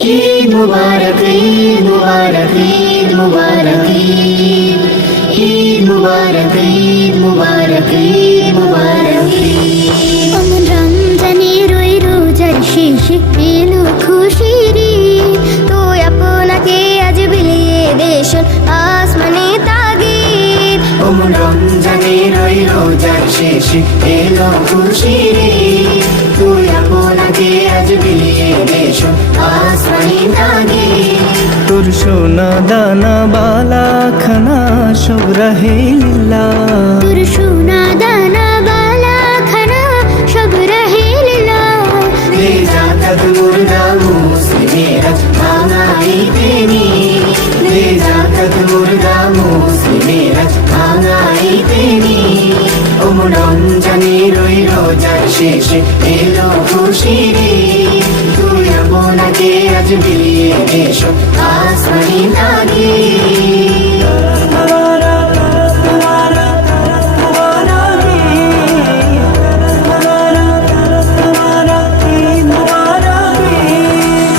ঈদ মুবারক, ঈদ মুবারক, ঈদ মুবারক, ঈদ মুবারক, ঈদ মুবারক, ঈদ মুবারক। অমন রমজানের ওই রোজার শেষে এলো খুশির ঈদ। তো আপনাকে আজ বিলিয়ে দেশ আসমানে তাগিদ। ওমন রমজানের ওই রোজার শেষে এলো খুশির ঈদ। তুই আপনাকে আজ বিলিয়ে দেশ আসমানি তাগিদ। তোর সোনা দানা বালা খানা সব রাহে লিল্লাহ। তোর সোনা দানা বালা খানা সব রাহে লিল্লাহ। দে জাকাত মুর্দা মুসলিমেরা ভাঙাইতে নি। দে জাকাত মুর্দা মুসলিমেরা ভাঙাইতে নি। ওমন রমজানের ওই রোজার শেষে এলো খুশির ঈদ। তুই আপনাকে আজ বিলিয়ে দেশ আসমানি তাগিদ।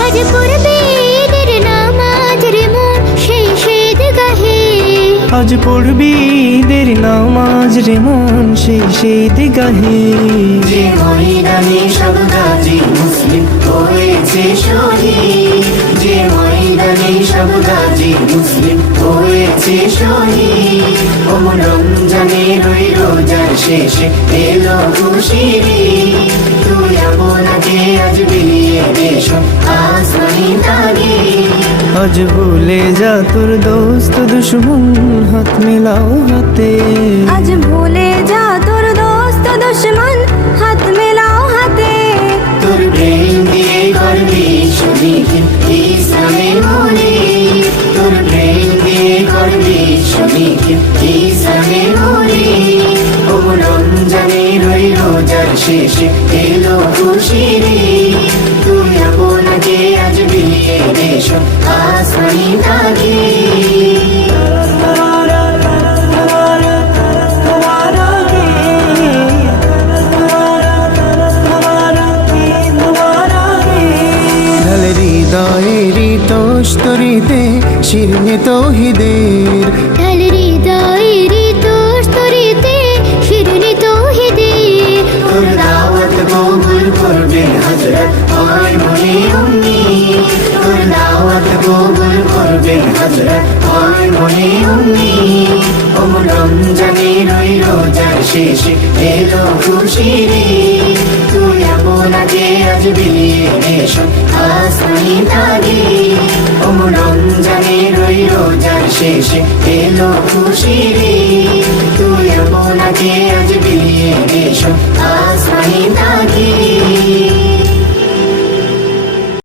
আজ পড়বে ঈদের নামাজ রে মন সেই ঈদগাহে। আজ পড়বি ঈদের নামাজ রে মন সেই ঈদগাহে। যে ময়দানে সব গাজী মুসলিম হয়েছে শহীদ। যে ময়দানে সব গাজী মুসলিম হয়েছে শহীদ। ওমন রমজানের ওই রোজার শেষে এলো খুশির ঈদ। তুই আপনাকে আজ বিলিয়ে দেশ আসমানি তাগিদ। আজ ভুলে যা তোর দোস্ত দুশ্মন হাত মিলাও হাতে। আজ ভুলে যা তোর দোস্ত দুশ্মন হাত মেলাও হাতে। তোর প্রেম দিয়ে করবি শহীদ ইসলামের মনে। তোর প্রেম দিয়ে করবি শহীদ ইসলামের মনে। ওমন রমজানের ওই রোজার শেষে এলো খুশির ঈদ। তুই আপনাকে আজ বিলিয়ে দেশ আসমানি তাগিদ। ঢাল হৃদয়েরই তোস্তরিতে শিরনে তৌহিদের। ঢাল হৃদয়েরই তোস্তরিতে শিরনি তৌহিদের। তোর দাওয়াত কবুল করবে হযরত হয় মনে উম্মি। তোর দাওয়াত কবুল করবে হযরত হয় মনে উম্মি। ওমন রমজানের ওই রোজার শেষে এলো খুশির ঈদ। তুই আপনাকে আজ বিলিয়ে দেশ আসমানি তাগিদ। ওমন রমজানের ওই রোজার শেষে এলো খুশির ঈদ। তুই আপনাকে আজ বিলিয়ে দেশ আসমানি